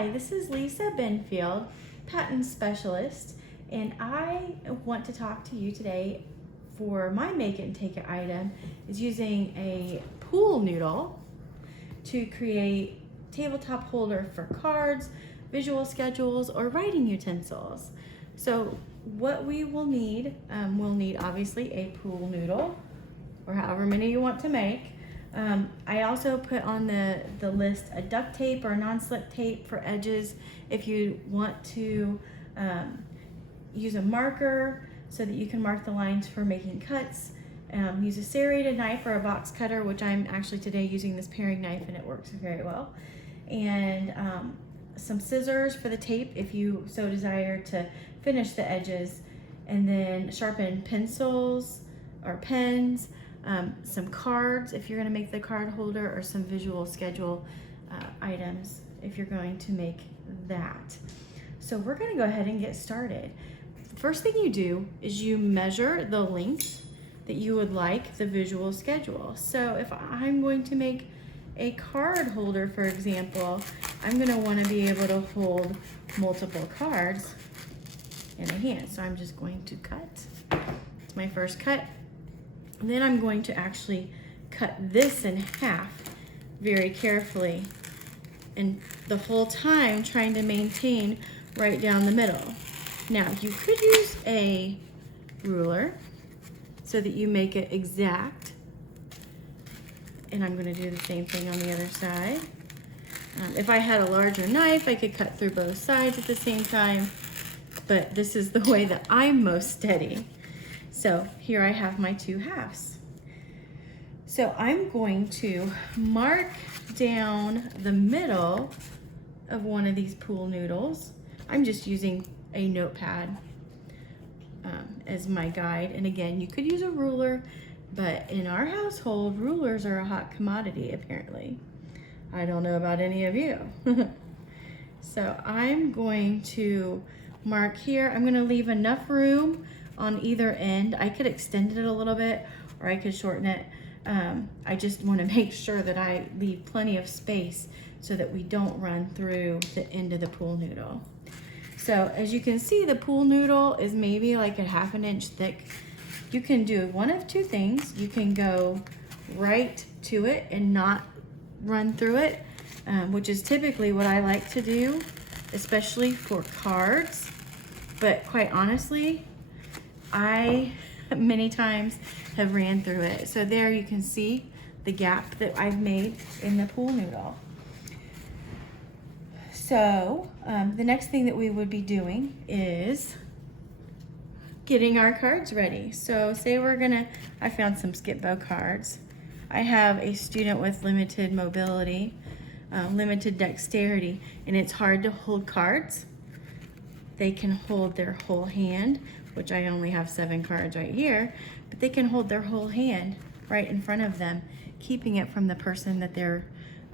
Hi, this is Lisa Benfield, patent specialist, and I want to talk to you today for my make it and take it item is using a pool noodle to create tabletop holder for cards, visual schedules, or writing utensils. So what we will need, we'll need obviously a pool noodle, or however many you want to make. I also put on the list a duct tape or non-slip tape for edges if you want to use a marker so that you can mark the lines for making cuts. Use a serrated knife or a box cutter, which I'm actually today using this paring knife and it works very well. And some scissors for the tape if you so desire to finish the edges, and then sharpened pencils or pens. Some cards if you're going to make the card holder, or some visual schedule items if you're going to make that. So we're going to go ahead and get started. First thing you do is you measure the length that you would like the visual schedule. So if I'm going to make a card holder, for example, I'm going to want to be able to hold multiple cards in a hand. So I'm just going to cut. It's my first cut. Then I'm going to actually cut this in half very carefully, and the whole time trying to maintain right down the middle. Now you could use a ruler so that you make it exact, and I'm going to do the same thing on the other side. If I had a larger knife, I could cut through both sides at the same time, but this is the way that I'm most steady. So here I have my two halves. So I'm going to mark down the middle of one of these pool noodles. I'm just using a notepad as my guide. And again, you could use a ruler, but in our household, rulers are a hot commodity apparently. I don't know about any of you. So I'm going to mark here. I'm going to leave enough room on either end. I could extend it a little bit, or I could shorten it. I just want to make sure that I leave plenty of space so that we don't run through the end of the pool noodle. So as you can see, the pool noodle is maybe like a ½ inch thick. You can do one of two things. You can go right to it and not run through it, which is typically what I like to do, especially for cards. But quite honestly, I many times have ran through it. So there you can see the gap that I've made in the pool noodle. So the next thing that we would be doing is getting our cards ready. So say I found some skip bow cards. I have a student with limited mobility, limited dexterity, and it's hard to hold cards. They can hold their whole hand, which I only have 7 cards right here, but they can hold their whole hand right in front of them, keeping it from the person that they're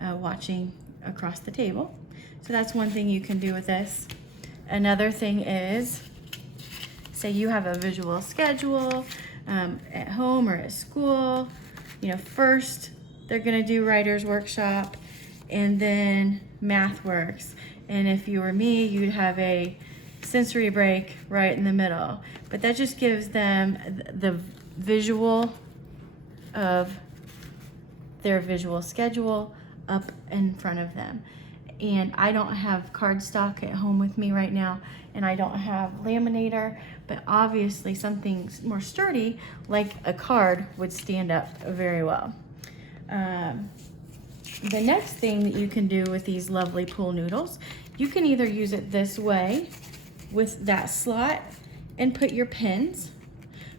watching across the table. So that's one thing you can do with this. Another thing is, say you have a visual schedule at home or at school. You know, first they're gonna do writer's workshop, and then math works. And if you were me, you'd have a sensory break right in the middle. But that just gives them the visual of their visual schedule up in front of them. And I don't have cardstock at home with me right now, and I don't have laminator, but obviously something more sturdy like a card would stand up very well. The next thing that you can do with these lovely pool noodles, you can either use it this way with that slot and put your pens.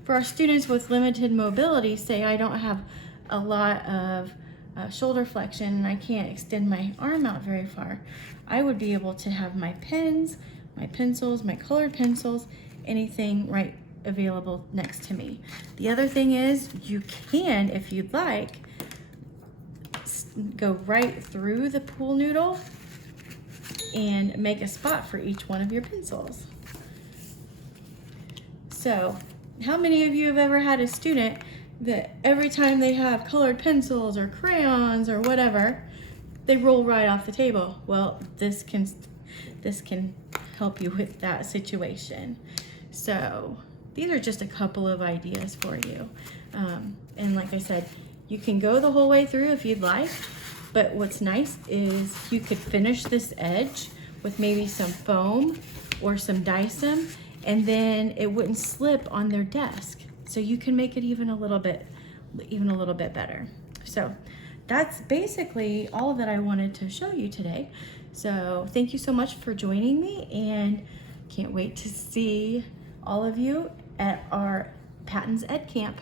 For our students with limited mobility, say I don't have a lot of shoulder flexion and I can't extend my arm out very far, I would be able to have my pens, my pencils, my colored pencils, anything right available next to me. The other thing is, you can, if you'd like, go right through the pool noodle and make a spot for each one of your pencils. So how many of you have ever had a student that every time they have colored pencils or crayons or whatever, they roll right off the table? Well, this can this can help you with that situation. So these are just a couple of ideas for you. And like I said, you can go the whole way through if you'd like, but what's nice is you could finish this edge with maybe some foam or some Dyson, and then it wouldn't slip on their desk. So you can make it even a little bit better. So that's basically all that I wanted to show you today. So thank you so much for joining me, and can't wait to see all of you at our Patton's Ed Camp.